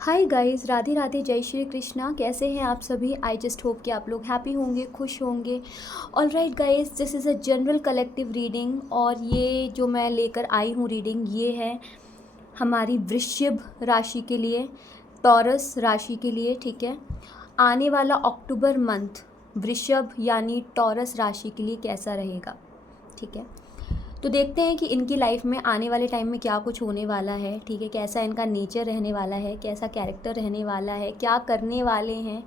Hi guys, Radhe Radhe, जय श्री कृष्णा। कैसे हैं आप सभी? आई जस्ट होप कि आप लोग हैप्पी होंगे, खुश होंगे। All right guys, this is a general collective reading और ये जो मैं लेकर आई हूँ रीडिंग, ये है हमारी वृश्चिक राशि के लिए, टॉरस राशि के लिए। ठीक है, आने वाला अक्टूबर मंथ वृषभ यानी टॉरस राशि के लिए कैसा रहेगा। ठीक है, तो देखते हैं कि इनकी लाइफ में आने वाले टाइम में क्या कुछ होने वाला है। ठीक है, कैसा इनका नेचर रहने वाला है, कैसा कैरेक्टर रहने वाला है, क्या करने वाले हैं।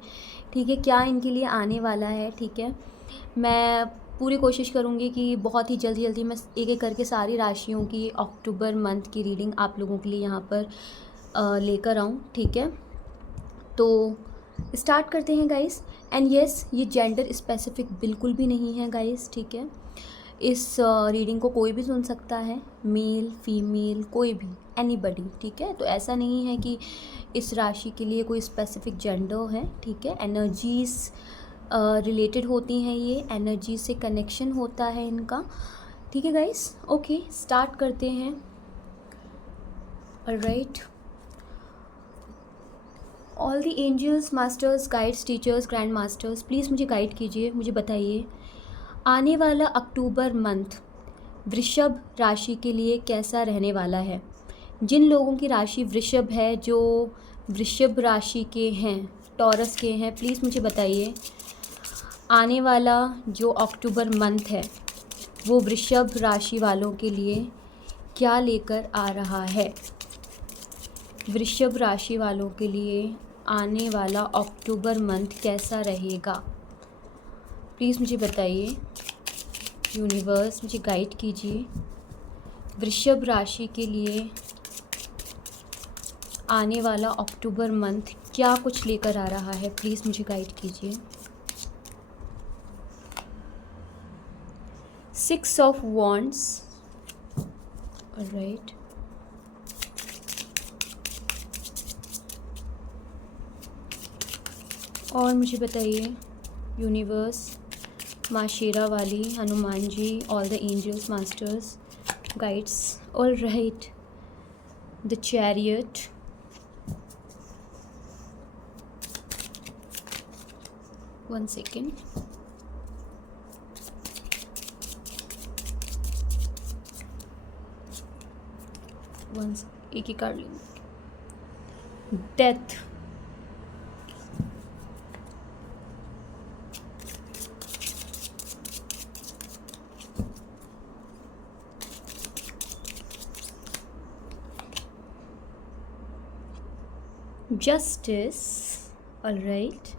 ठीक है, क्या इनके लिए आने वाला है। ठीक है, मैं पूरी कोशिश करूँगी कि बहुत ही जल्दी जल्दी मैं एक एक करके सारी राशियों की अक्टूबर मंथ की रीडिंग आप लोगों के लिए यहाँ पर लेकर आऊँ। ठीक है, तो स्टार्ट करते हैं गाइस। एंड यस, ये जेंडर स्पेसिफिक बिल्कुल भी नहीं है गाइस। ठीक है, इस रीडिंग को कोई भी सुन सकता है, मेल फीमेल कोई भी, एनीबडी। ठीक है, तो ऐसा नहीं है कि इस राशि के लिए कोई स्पेसिफिक जेंडर है। ठीक है, एनर्जीज रिलेटेड होती हैं, ये एनर्जी से कनेक्शन होता है इनका। ठीक है गाइस, ओके स्टार्ट करते हैं। Alright, all the angels, masters, guides, teachers, grand masters, please मुझे गाइड कीजिए, मुझे बताइए आने वाला अक्टूबर मंथ वृषभ राशि के लिए कैसा रहने वाला है। जिन लोगों की राशि वृषभ है, जो वृषभ राशि के हैं, टॉरस के हैं, प्लीज़ मुझे बताइए आने वाला जो अक्टूबर मंथ है वो वृषभ राशि वालों के लिए क्या लेकर आ रहा है। वृषभ राशि वालों के लिए आने वाला अक्टूबर मंथ कैसा रहेगा, प्लीज़ मुझे बताइए। यूनिवर्स मुझे गाइड कीजिए, वृषभ राशि के लिए आने वाला अक्टूबर मंथ क्या कुछ लेकर आ रहा है, प्लीज़ मुझे गाइड कीजिए। 6 ऑफ वॉन्ड्स, ऑलराइट, और मुझे बताइए यूनिवर्स, माँ Sherawali, Hanuman ji, all the angels, masters, guides, alright, the chariot, one second, एक ही कार्ड लेंगे। Death, justice, alright,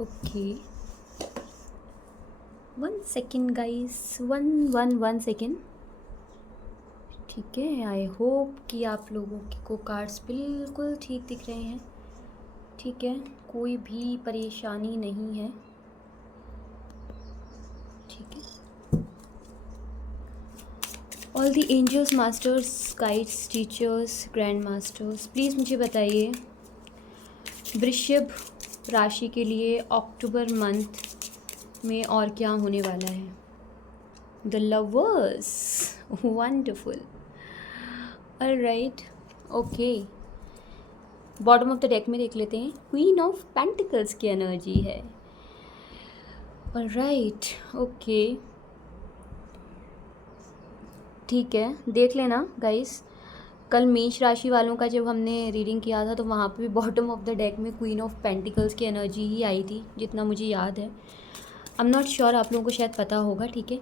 okay, one second guys, one second. ठीक है, आई होप कि आप लोगों को कार्ड्स बिल्कुल ठीक दिख रहे हैं। ठीक है, कोई भी परेशानी नहीं है। ठीक है, all the angels, masters, guides, teachers, grand masters, please मुझे बताइए वृषभ राशि के लिए अक्टूबर मंथ में और क्या होने वाला है। The lovers, wonderful, alright, okay, bottom of the deck में देख लेते हैं। क्वीन ऑफ पेंटिकल्स की एनर्जी है। ऑलराइट, ओके, ठीक है, देख लेना गाइस। कल मेष राशि वालों का जब हमने रीडिंग किया था तो वहाँ पे भी बॉटम ऑफ द डेक में क्वीन ऑफ पेंटिकल्स की एनर्जी ही आई थी, जितना मुझे याद है। आई एम नॉट श्योर, आप लोगों को शायद पता होगा। ठीक है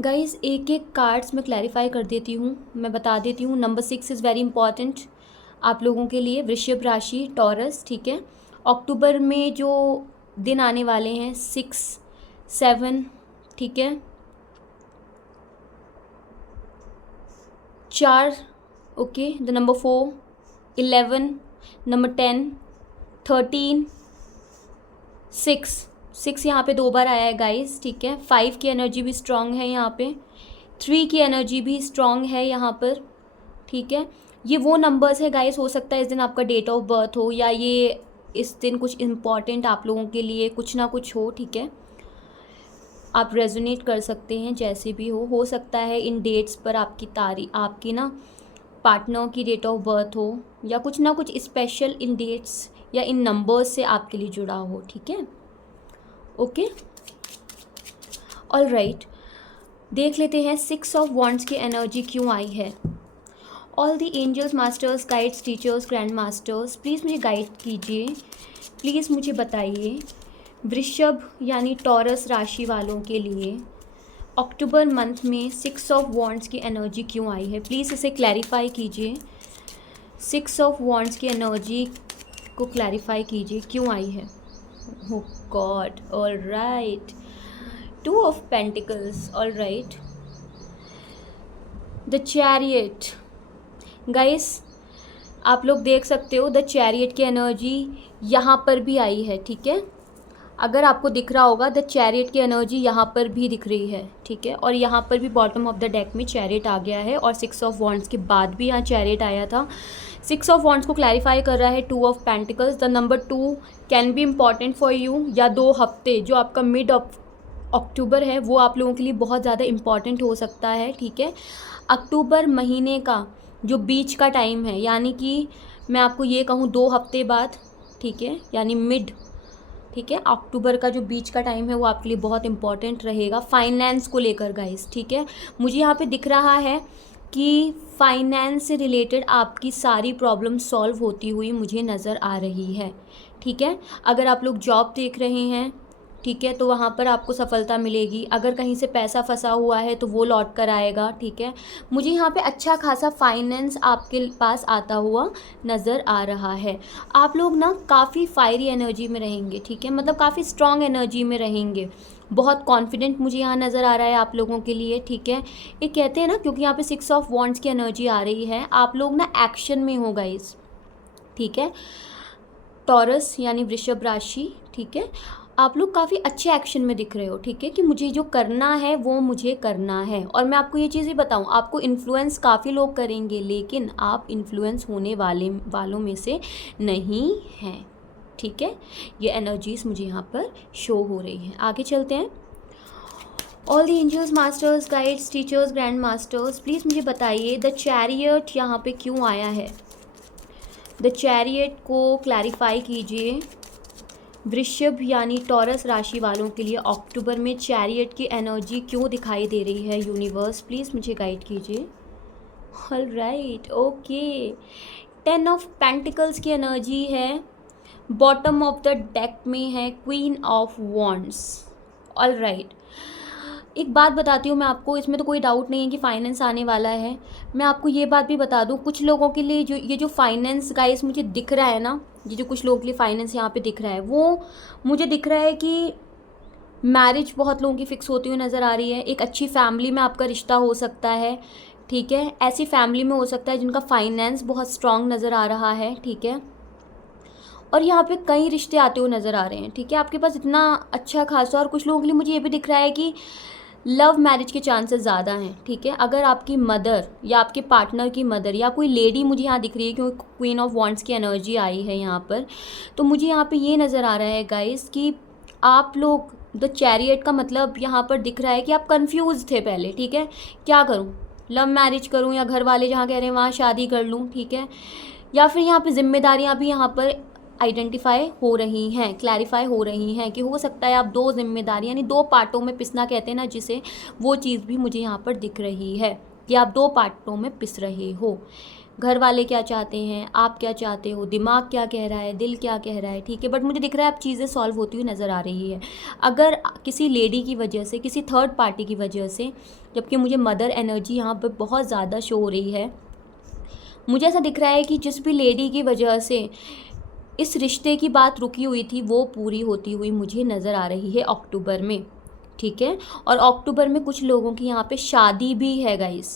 गाइस, एक एक कार्ड्स मैं क्लैरिफाई कर देती हूँ, मैं बता देती हूँ। नंबर 6 इज़ वेरी इंपॉर्टेंट आप लोगों के लिए, वृषभ राशि, टॉरस। ठीक है, अक्टूबर में जो दिन आने वाले हैं 6, 7, ठीक है, 4, ओके, द नंबर 4, 11, नंबर 10, 13, 6 यहाँ पे 2 बार आया है गाइस। ठीक है, 5 की एनर्जी भी स्ट्रांग है यहाँ पे, 3 की एनर्जी भी स्ट्रांग है यहाँ पर। ठीक है, ये वो नंबर्स है गाइस, हो सकता है इस दिन आपका डेट ऑफ बर्थ हो, या ये इस दिन कुछ इम्पॉर्टेंट आप लोगों के लिए कुछ ना कुछ हो। ठीक है, आप रेजोनेट कर सकते हैं जैसे भी हो सकता है इन डेट्स पर आपकी ना पार्टनर की डेट ऑफ बर्थ हो, या कुछ ना कुछ स्पेशल इन डेट्स या इन नंबर्स से आपके लिए जुड़ा हो, ठीक है। ओके, ऑल राइट, देख लेते हैं 6 ऑफ वॉन्ड्स की एनर्जी क्यों आई है। All the angels, masters, guides, teachers, grand masters, please मुझे गाइड कीजिए, प्लीज़ मुझे बताइए वृषभ यानी टॉरस राशि वालों के लिए अक्टूबर मंथ में 6 ऑफ वॉन्ड्स की एनर्जी क्यों आई है। प्लीज़ इसे क्लैरिफाई कीजिए, 6 ऑफ वॉन्ड्स की एनर्जी को क्लैरिफाई कीजिए क्यों आई है। Oh god, all right, 2 of pentacles, all right, the chariot. Guys आप लोग देख सकते हो द चैरियट की एनर्जी यहाँ पर भी आई है, ठीक है। अगर आपको दिख रहा होगा द चैरियट की एनर्जी यहाँ पर भी दिख रही है, ठीक है। और यहाँ पर भी बॉटम ऑफ द डेक में चैरियट आ गया है और 6 ऑफ वॉन्ड्स के बाद भी यहाँ चैरियट आया था। 6 ऑफ वॉन्ड्स को क्लैरिफाई कर रहा है 2 of pentacles. The number 2 can be important for you, या 2 हफ्ते जो आपका मिड ऑफ अक्टूबर है वो आप लोगों के लिए बहुत ज़्यादा इम्पॉर्टेंट हो सकता है, ठीक है। अक्टूबर महीने का जो बीच का टाइम है, यानी कि मैं आपको ये कहूँ 2 हफ्ते बाद, ठीक है, यानी मिड, ठीक है, अक्टूबर का जो बीच का टाइम है वो आपके लिए बहुत इंपॉर्टेंट रहेगा फाइनेंस को लेकर गाइस, ठीक है। मुझे यहाँ पे दिख रहा है कि फाइनेंस से रिलेटेड आपकी सारी प्रॉब्लम सॉल्व होती हुई मुझे नज़र आ रही है, ठीक है। अगर आप लोग जॉब देख रहे हैं, ठीक है, तो वहाँ पर आपको सफलता मिलेगी। अगर कहीं से पैसा फंसा हुआ है तो वो लौट कर आएगा, ठीक है। मुझे यहाँ पे अच्छा खासा फाइनेंस आपके पास आता हुआ नज़र आ रहा है। आप लोग ना काफ़ी फायरी एनर्जी में रहेंगे, ठीक है, मतलब काफ़ी स्ट्रॉन्ग एनर्जी में रहेंगे, बहुत कॉन्फिडेंट मुझे यहाँ नज़र आ रहा है आप लोगों के लिए, ठीक है। ये कहते हैं ना, क्योंकि यहाँ पे 6 ऑफ वॉन्ड्स की एनर्जी आ रही है, आप लोग ना एक्शन में हो गाइस, ठीक है। टॉरस यानी वृषभ राशि, ठीक है, आप लोग काफ़ी अच्छे एक्शन में दिख रहे हो, ठीक है, कि मुझे जो करना है वो मुझे करना है। और मैं आपको ये चीज़ भी बताऊँ, आपको इन्फ्लुएंस काफ़ी लोग करेंगे, लेकिन आप इन्फ्लुएंस होने वालों में से नहीं हैं, ठीक है। ये एनर्जीज मुझे यहाँ पर शो हो रही हैं। आगे चलते हैं। All the angels, masters, guides, teachers, grand masters, please मुझे बताइए द चैरियट यहाँ पे क्यों आया है। द चैरियट को क्लैरिफाई कीजिए। वृषभ यानी टॉरस राशि वालों के लिए अक्टूबर में चैरियट की एनर्जी क्यों दिखाई दे रही है। यूनिवर्स प्लीज़ मुझे गाइड कीजिए। All right, okay, 10 of pentacles की एनर्जी है, बॉटम ऑफ द डेक में है queen of wands. All right, एक बात बताती हूँ मैं आपको, इसमें तो कोई डाउट नहीं है कि फाइनेंस आने वाला है। मैं आपको ये बात भी बता दूँ, कुछ लोगों के लिए जो फाइनेंस गाइस मुझे दिख रहा है ना, ये जो कुछ लोगों के लिए फाइनेंस यहाँ पे दिख रहा है, वो मुझे दिख रहा है कि मैरिज बहुत लोगों की फ़िक्स होती हुई नज़र आ रही है। एक अच्छी फैमिली में आपका रिश्ता हो सकता है, ठीक है, ऐसी फैमिली में हो सकता है जिनका फाइनेंस बहुत स्ट्रॉन्ग नज़र आ रहा है, ठीक है। और यहाँ पे कई रिश्ते आते हुए नज़र आ रहे हैं, ठीक है, आपके पास इतना अच्छा खासा। और कुछ लोगों के लिए मुझे ये भी दिख रहा है कि लव मैरिज के चांसेस ज़्यादा हैं, ठीक है। अगर आपकी मदर या आपके पार्टनर की मदर या कोई लेडी मुझे यहाँ दिख रही है, क्योंकि क्वीन ऑफ वॉन्ड्स की एनर्जी आई है यहाँ पर, तो मुझे यहाँ पे ये नज़र आ रहा है गाइस कि आप लोग, द चैरियट का मतलब यहाँ पर दिख रहा है कि आप कंफ्यूज थे पहले, ठीक है, क्या करूँ, लव मैरिज करूँ या घर वाले जहाँ कह रहे हैं वहाँ शादी कर लूँ, ठीक है। या फिर यहाँ पर जिम्मेदारियाँ भी यहाँ पर आइडेंटिफाई हो रही हैं, क्लैरिफाई हो रही हैं कि हो सकता है आप 2 जिम्मेदारी यानी 2 पार्टों में पिसना कहते हैं ना जिसे, वो चीज़ भी मुझे यहाँ पर दिख रही है कि आप 2 पार्टों में पिस रहे हो। घर वाले क्या चाहते हैं, आप क्या चाहते हो, दिमाग क्या कह रहा है, दिल क्या कह रहा है, ठीक है। बट मुझे दिख रहा है अब चीज़ें सॉल्व होती हुई नज़र आ रही है। अगर किसी लेडी की वजह से, किसी थर्ड पार्टी की वजह से, जबकि मुझे मदर एनर्जी यहाँ पर बहुत ज़्यादा शो हो रही है, मुझे ऐसा दिख रहा है कि जिस भी लेडी की वजह से इस रिश्ते की बात रुकी हुई थी वो पूरी होती हुई मुझे नज़र आ रही है अक्टूबर में, ठीक है। और अक्टूबर में कुछ लोगों की यहाँ पे शादी भी है गाइस,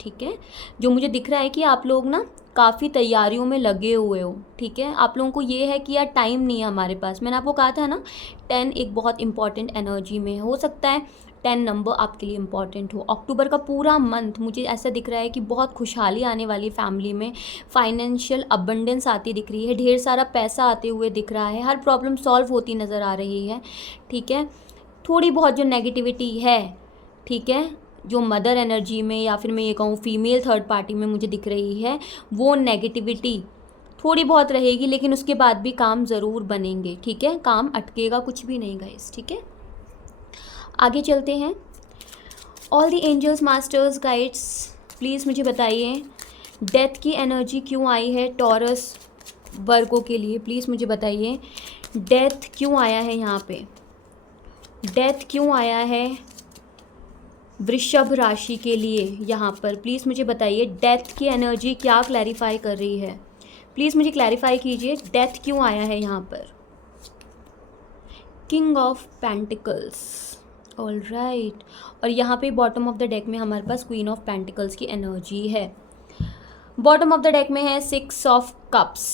ठीक है। जो मुझे दिख रहा है कि आप लोग ना काफ़ी तैयारियों में लगे हुए हो, ठीक है। आप लोगों को ये है कि यार टाइम नहीं है हमारे पास। मैंने आपको कहा था ना 10 एक बहुत इंपॉर्टेंट एनर्जी में हो सकता है 10 नंबर आपके लिए इम्पॉर्टेंट हो। अक्टूबर का पूरा मंथ मुझे ऐसा दिख रहा है कि बहुत खुशहाली आने वाली फैमिली में, फाइनेंशियल अबंडेंस आती दिख रही है, ढेर सारा पैसा आते हुए दिख रहा है, हर प्रॉब्लम सॉल्व होती नज़र आ रही है, ठीक है। थोड़ी बहुत जो नेगेटिविटी है, ठीक है, जो मदर एनर्जी में या फिर मैं ये कहूँ फीमेल थर्ड पार्टी में मुझे दिख रही है, वो नेगेटिविटी थोड़ी बहुत रहेगी, लेकिन उसके बाद भी काम ज़रूर बनेंगे, ठीक है। काम अटकेगा कुछ भी नहीं गाइस, ठीक है। आगे चलते हैं। All the angels, masters, guides, please मुझे बताइए डेथ की एनर्जी क्यों आई है टॉरस वर्गो के लिए। प्लीज़ मुझे बताइए डेथ क्यों आया है यहाँ पे, डेथ क्यों आया है वृषभ राशि के लिए यहाँ पर। प्लीज़ मुझे बताइए डेथ की एनर्जी क्या क्लैरिफाई कर रही है। प्लीज़ मुझे क्लैरिफाई कीजिए डेथ क्यों आया है यहाँ पर। King of pentacles, all right. और यहाँ पे बॉटम ऑफ द डेक में हमारे पास क्वीन ऑफ पेंटिकल्स की एनर्जी है। बॉटम ऑफ द डेक में है 6 ऑफ कप्स,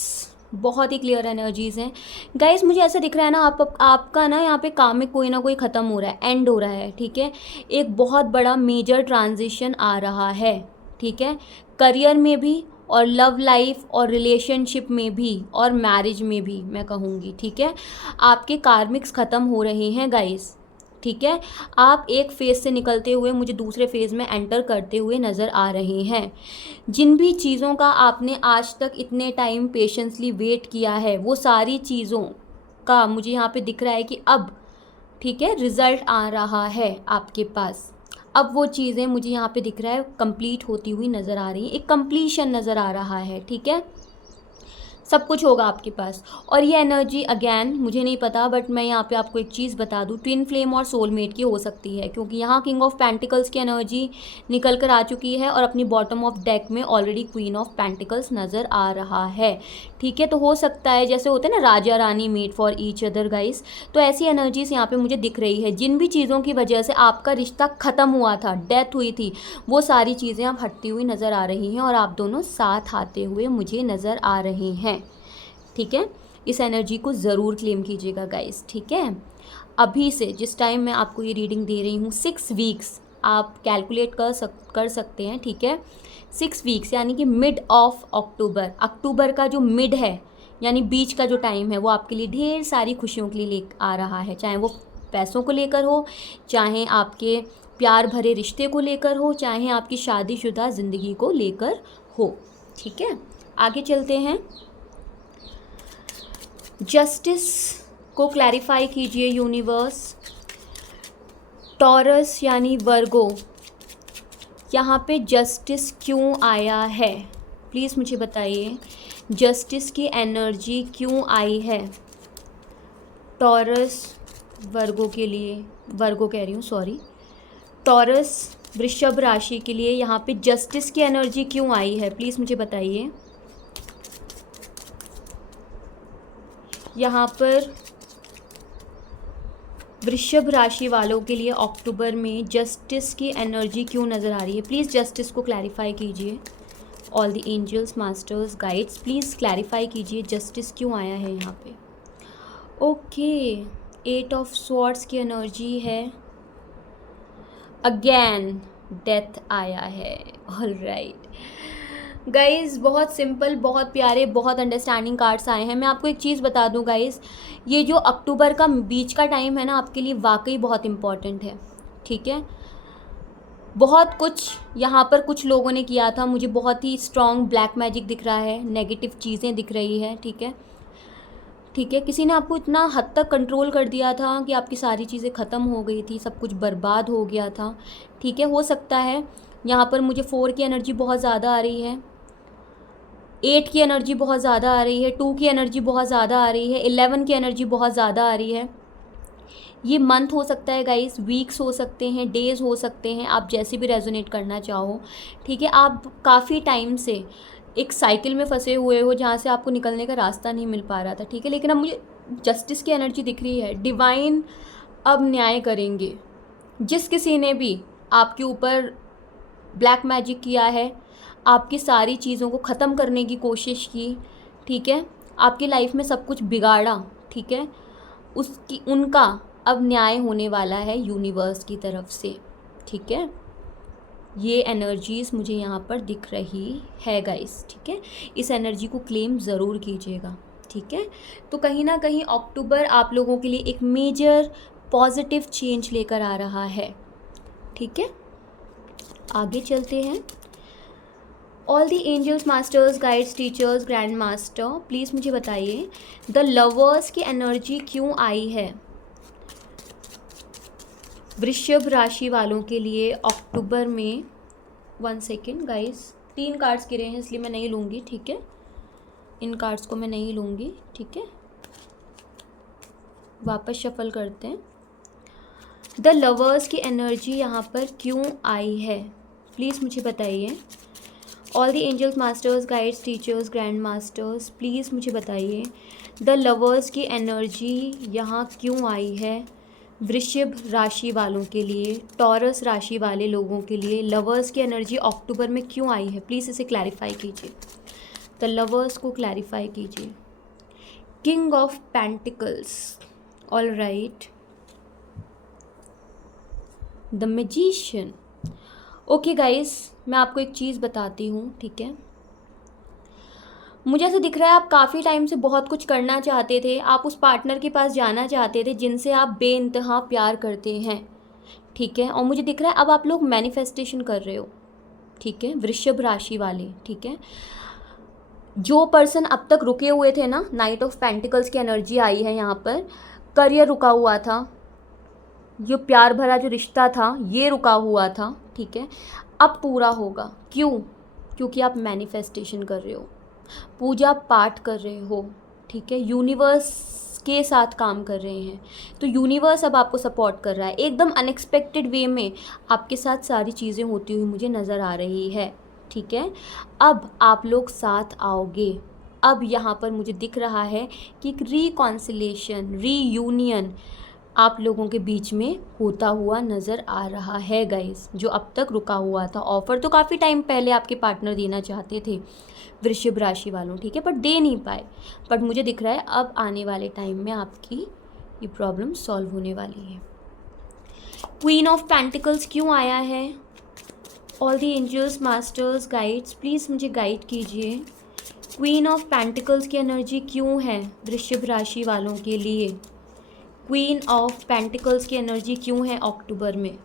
बहुत ही क्लियर एनर्जीज़ हैं गाइस। मुझे ऐसा दिख रहा है ना आपका ना यहाँ पे काम में कोई ना कोई ख़त्म हो रहा है, एंड हो रहा है, ठीक है। एक बहुत बड़ा मेजर ट्रांजिशन आ रहा है, ठीक है। करियर में भी और लव लाइफ और रिलेशनशिप में भी और मैरिज में भी मैं कहूँगी, ठीक है। आपके कार्मिक्स ख़त्म हो रहे हैं गाइस, ठीक है। आप एक फेज़ से निकलते हुए मुझे दूसरे फेज़ में एंटर करते हुए नज़र आ रहे हैं। जिन भी चीज़ों का आपने आज तक इतने टाइम पेशेंसली वेट किया है, वो सारी चीज़ों का मुझे यहाँ पे दिख रहा है कि अब, ठीक है, रिज़ल्ट आ रहा है आपके पास। अब वो चीज़ें मुझे यहाँ पे दिख रहा है कंप्लीट होती हुई नज़र आ रही है, एक कंप्लीशन नज़र आ रहा है, ठीक है। सब कुछ होगा आपके पास। और ये एनर्जी अगेन मुझे नहीं पता, बट मैं यहाँ पे आपको एक चीज़ बता दूँ, ट्विन फ्लेम और सोलमेट की हो सकती है, क्योंकि यहाँ किंग ऑफ पेंटिकल्स की एनर्जी निकल कर आ चुकी है और अपनी बॉटम ऑफ डेक में ऑलरेडी क्वीन ऑफ पेंटिकल्स नज़र आ रहा है, ठीक है। तो हो सकता है जैसे होते हैं ना राजा रानी made for each other guys, तो ऐसी एनर्जीज यहाँ पे मुझे दिख रही है। जिन भी चीज़ों की वजह से आपका रिश्ता ख़त्म हुआ था, डेथ हुई थी, वो सारी चीज़ें अब हटती हुई नज़र आ रही हैं और आप दोनों साथ आते हुए मुझे नज़र आ रहे हैं, ठीक है। इस एनर्जी को ज़रूर क्लेम कीजिएगा गाइस, ठीक है। अभी से जिस टाइम मैं आपको ये रीडिंग दे रही हूँ 6 वीक्स आप कैलकुलेट कर सकते हैं, ठीक है। 6 वीक्स यानी कि मिड ऑफ अक्टूबर, अक्टूबर का जो मिड है यानी बीच का जो टाइम है, वो आपके लिए ढेर सारी खुशियों के लिए ले आ रहा है। चाहे वो पैसों को लेकर हो, चाहे आपके प्यार भरे रिश्ते को लेकर हो, चाहे आपकी शादीशुदा ज़िंदगी को लेकर हो, ठीक है। आगे चलते हैं। जस्टिस को क्लैरिफाई कीजिए यूनिवर्स। टॉरस यानी वर्गो, यहाँ पे जस्टिस क्यों आया है, प्लीज़ मुझे बताइए जस्टिस की एनर्जी क्यों आई है टॉरस वर्गो के लिए, वर्गो कह रही हूँ सॉरी, टॉरस वृषभ राशि के लिए यहाँ पे जस्टिस की एनर्जी क्यों आई है, प्लीज़ मुझे बताइए। यहाँ पर वृषभ राशि वालों के लिए अक्टूबर में जस्टिस की एनर्जी क्यों नज़र आ रही है, प्लीज़ जस्टिस को क्लैरिफाई कीजिए। All the angels, masters, guides, please clarify कीजिए जस्टिस क्यों आया है यहाँ पे। ओके, 8 ऑफ स्वॉर्ड्स की एनर्जी है, अगेन डेथ आया है, ऑल राइट गाइज़। बहुत सिंपल, बहुत प्यारे, बहुत अंडरस्टैंडिंग कार्ड्स आए हैं। मैं आपको एक चीज़ बता दूं गाइज़, ये जो अक्टूबर का बीच का टाइम है ना, आपके लिए वाकई बहुत इम्पॉर्टेंट है, ठीक है। बहुत कुछ यहाँ पर कुछ लोगों ने किया था, मुझे बहुत ही स्ट्रॉन्ग ब्लैक मैजिक दिख रहा है, नेगेटिव चीज़ें दिख रही है, ठीक है, ठीक है। किसी ने आपको इतना हद तक कंट्रोल कर दिया था कि आपकी सारी चीज़ें ख़त्म हो गई थी, सब कुछ बर्बाद हो गया था, ठीक है। हो सकता है यहाँ पर मुझे 4 की एनर्जी बहुत ज़्यादा आ रही है, 8 की एनर्जी बहुत ज़्यादा आ रही है, 2 की एनर्जी बहुत ज़्यादा आ रही है, 11 की एनर्जी बहुत ज़्यादा आ रही है। ये मंथ हो सकता है गाइस, वीक्स हो सकते हैं, डेज़ हो सकते हैं, आप जैसे भी रेजोनेट करना चाहो, ठीक है। आप काफ़ी टाइम से एक साइकिल में फंसे हुए हो जहाँ से आपको निकलने का रास्ता नहीं मिल पा रहा था, ठीक है। लेकिन अब मुझे जस्टिस की एनर्जी दिख रही है, डिवाइन अब न्याय करेंगे। जिस किसी ने भी आपके ऊपर ब्लैक मैजिक किया है, आपकी सारी चीज़ों को ख़त्म करने की कोशिश की, ठीक है, आपकी लाइफ में सब कुछ बिगाड़ा, ठीक है, उसकी उनका अब न्याय होने वाला है यूनिवर्स की तरफ से, ठीक है। ये एनर्जीज़ मुझे यहाँ पर दिख रही है गाइस, ठीक है। इस एनर्जी को क्लेम ज़रूर कीजिएगा, ठीक है। तो कहीं ना कहीं अक्टूबर आप लोगों के लिए एक मेजर पॉजिटिव चेंज लेकर आ रहा है, ठीक है। आगे चलते हैं। All the angels, masters, guides, teachers, grand master, please मुझे बताइए द लवर्स की एनर्जी क्यों आई है वृषभ राशि वालों के लिए अक्टूबर में। 1 सेकेंड गाइस, 3 कार्ड्स गिरे हैं इसलिए मैं नहीं लूँगी, ठीक है। इन कार्ड्स को मैं नहीं लूँगी, ठीक है। वापस शफल करते हैं। द लवर्स की एनर्जी यहाँ पर क्यों आई है, प्लीज़ मुझे बताइए। All the angels, masters, guides, teachers, grand masters, please मुझे बताइए द लवर्स की एनर्जी यहाँ क्यों आई है वृषभ राशि वालों के लिए, टॉरस राशि वाले लोगों के लिए लवर्स की एनर्जी अक्टूबर में क्यों आई है। प्लीज़ इसे क्लैरिफाई कीजिए, द लवर्स को क्लैरिफाई कीजिए। King of pentacles, all right, the magician. Okay guys, मैं आपको एक चीज़ बताती हूँ, ठीक है। मुझे ऐसा दिख रहा है आप काफ़ी टाइम से बहुत कुछ करना चाहते थे, आप उस पार्टनर के पास जाना चाहते थे जिनसे आप बेइंतहा प्यार करते हैं, ठीक है। और मुझे दिख रहा है अब आप लोग मैनिफेस्टेशन कर रहे हो, ठीक है, वृषभ राशि वाले, ठीक है। जो पर्सन अब तक रुके हुए थे ना, नाइट ऑफ पेंटिकल्स की एनर्जी आई है यहाँ पर। करियर रुका हुआ था, ये प्यार भरा जो रिश्ता था ये रुका हुआ था, ठीक है। अब पूरा होगा। क्यों? क्योंकि आप मैनिफेस्टेशन कर रहे हो, पूजा पाठ कर रहे हो, ठीक है, यूनिवर्स के साथ काम कर रहे हैं। तो यूनिवर्स अब आपको सपोर्ट कर रहा है एकदम अनएक्सपेक्टेड वे में, आपके साथ सारी चीज़ें होती हुई मुझे नज़र आ रही है, ठीक है। अब आप लोग साथ आओगे। अब यहाँ पर मुझे दिख रहा है कि एक रिकॉन्सिलेशन, रीयूनियन आप लोगों के बीच में होता हुआ नज़र आ रहा है गाइस, जो अब तक रुका हुआ था। ऑफ़र तो काफ़ी टाइम पहले आपके पार्टनर देना चाहते थे वृषभ राशि वालों, ठीक है, बट दे नहीं पाए। बट मुझे दिख रहा है अब आने वाले टाइम में आपकी ये प्रॉब्लम सॉल्व होने वाली है। क्वीन ऑफ पेंटिकल्स क्यों आया है? All the angels, masters, guides, please मुझे गाइड कीजिए। क्वीन ऑफ पेंटिकल्स की एनर्जी क्यों है वृषभ राशि वालों के लिए? क्वीन ऑफ पेंटिकल्स की एनर्जी क्यों है अक्टूबर में?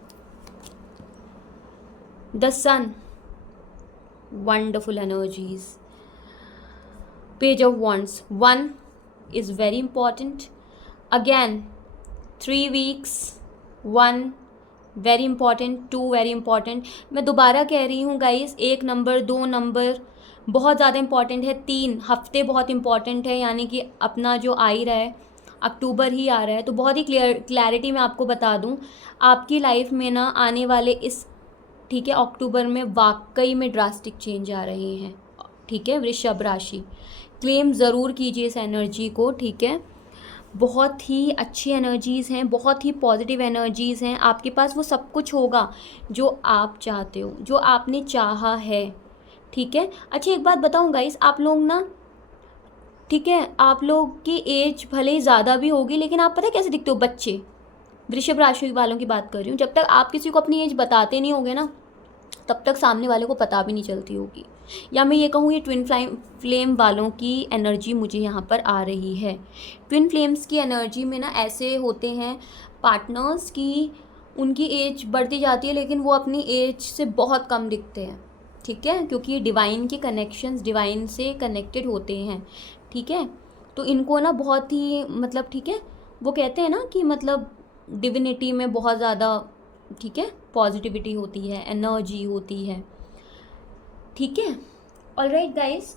The sun, wonderful energies. Page of wands, 1 is very important. Again 3 weeks, 1 very important, 2 very important. मैं दोबारा कह रही हूँ गाइस, 1 नंबर, 2 नंबर बहुत ज़्यादा इंपॉर्टेंट है, 3 हफ्ते बहुत इंपॉर्टेंट है, यानी कि अपना जो आ ही रहा है अक्टूबर ही आ रहा है। तो बहुत ही क्लैरिटी में आपको बता दूं, आपकी लाइफ में ना आने वाले इस, ठीक है, अक्टूबर में वाकई में ड्रास्टिक चेंज आ रहे हैं, ठीक है। वृषभ राशि, क्लेम ज़रूर कीजिए इस एनर्जी को, ठीक है। बहुत ही अच्छी एनर्जीज़ हैं, बहुत ही पॉजिटिव एनर्जीज़ हैं। आपके पास वो सब कुछ होगा जो आप चाहते हो, जो आपने चाहा है, ठीक है। अच्छा एक बात बताऊँ गाइस, आप लोग ना, ठीक है, आप लोग की एज भले ही ज़्यादा भी होगी, लेकिन आप पता है कैसे दिखते हो? बच्चे। वृषभ राशि वालों की बात कर रही हूँ। जब तक आप किसी को अपनी एज बताते नहीं होगे ना, तब तक सामने वाले को पता भी नहीं चलती होगी। या मैं ये कहूँ, ये ट्विन फ्लेम वालों की एनर्जी मुझे यहाँ पर आ रही है। ट्विन फ्लेम्स की एनर्जी में ना ऐसे होते हैं पार्टनर्स की उनकी एज बढ़ती जाती है, लेकिन वो अपनी एज से बहुत कम दिखते हैं, ठीक है, क्योंकि ये डिवाइन के कनेक्शंस, डिवाइन से कनेक्टेड होते हैं, ठीक है। तो इनको ना बहुत ही मतलब, ठीक है, वो कहते हैं ना कि मतलब डिविनिटी में बहुत ज़्यादा, ठीक है, पॉजिटिविटी होती है, एनर्जी होती है, ठीक है। ऑलराइट गाइस,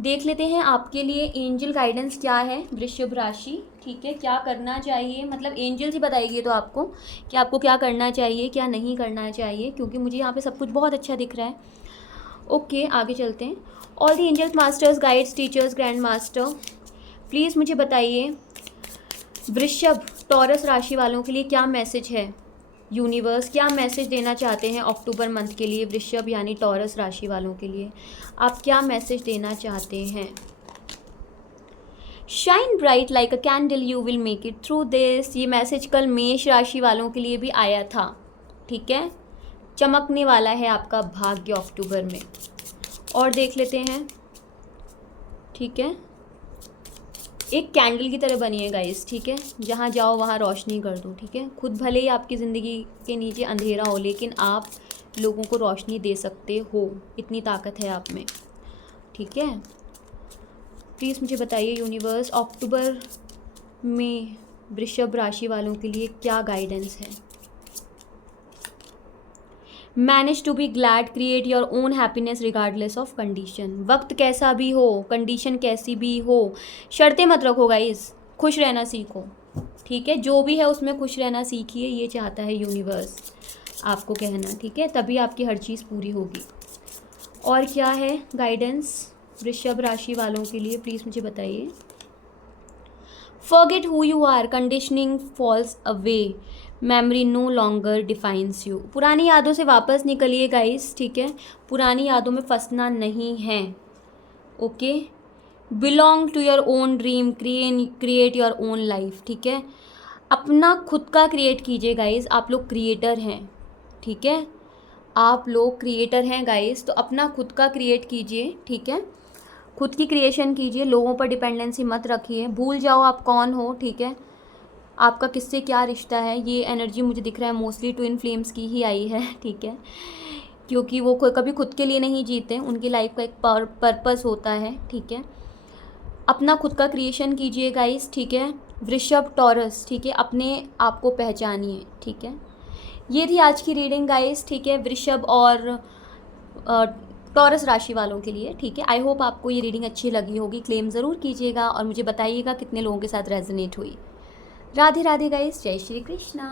देख लेते हैं आपके लिए एंजल गाइडेंस क्या है वृषभ राशि, ठीक है। क्या करना चाहिए, मतलब एंजल्स ही बताएगी तो आपको कि आपको क्या करना चाहिए, क्या नहीं करना चाहिए, क्योंकि मुझे यहाँ पे सब कुछ बहुत अच्छा दिख रहा है। ओके, आगे चलते हैं। All the angels, masters, guides, teachers, grand master, please मुझे बताइए वृषभ टॉरस राशि वालों के लिए क्या मैसेज है, यूनिवर्स क्या मैसेज देना चाहते हैं अक्टूबर मंथ के लिए वृषभ यानी टॉरस राशि वालों के लिए, आप क्या मैसेज देना चाहते हैं? Shine bright like a candle, you will make it through this. ये मैसेज कल मेष राशि वालों के लिए भी आया था, ठीक है। चमकने वाला है आपका भाग्य अक्टूबर में। और देख लेते हैं, ठीक है, एक कैंडल की तरह बनी है गाइस, ठीक है, जहाँ जाओ वहाँ रोशनी कर दो, ठीक है। खुद भले ही आपकी ज़िंदगी के नीचे अंधेरा हो, लेकिन आप लोगों को रोशनी दे सकते हो, इतनी ताकत है आप में, ठीक है। प्लीज़ मुझे बताइए यूनिवर्स, अक्टूबर में वृषभ राशि वालों के लिए क्या गाइडेंस है। Manage to be glad, create your own happiness regardless of condition. वक्त कैसा भी हो, कंडीशन कैसी भी हो, शर्तें मत रखो गाइस, खुश रहना सीखो, ठीक है। जो भी है उसमें खुश रहना सीखिए, ये चाहता है यूनिवर्स आपको कहना, ठीक है। तभी आपकी हर चीज़ पूरी होगी। और क्या है गाइडेंस वृषभ राशि वालों के लिए, प्लीज़ मुझे बताइए। Forget who you are, conditioning falls away, memory no longer defines you. पुरानी यादों से वापस निकलिए गाइस, ठीक है। पुरानी यादों में फंसना नहीं है, okay. Belong to your own dream, create your own life, ठीक है। अपना खुद का क्रिएट कीजिए गाइस, आप लोग क्रिएटर हैं, ठीक है। आप लोग क्रिएटर हैं गाइस, तो अपना खुद का क्रिएट कीजिए, ठीक है। खुद की क्रिएशन कीजिए, लोगों पर डिपेंडेंसी मत रखिए, भूल जाओ आप कौन हो, ठीक है। आपका किससे क्या रिश्ता है, ये एनर्जी मुझे दिख रहा है मोस्टली ट्विन फ्लेम्स की ही आई है, ठीक है। क्योंकि वो कभी खुद के लिए नहीं जीते, उनकी लाइफ का एक पर्पस होता है, ठीक है। अपना खुद का क्रिएशन कीजिए गाइस, ठीक है। वृषभ टॉरस, ठीक है, अपने आप को पहचानिए, ठीक है। ये थी आज की रीडिंग गाइस, ठीक है, वृषभ और टॉरस राशि वालों के लिए, ठीक है। आई होप आपको ये रीडिंग अच्छी लगी होगी। क्लेम ज़रूर कीजिएगा और मुझे बताइएगा कितने लोगों के साथ रेजोनेट हुई। राधे राधे गाइस, जय श्री कृष्णा।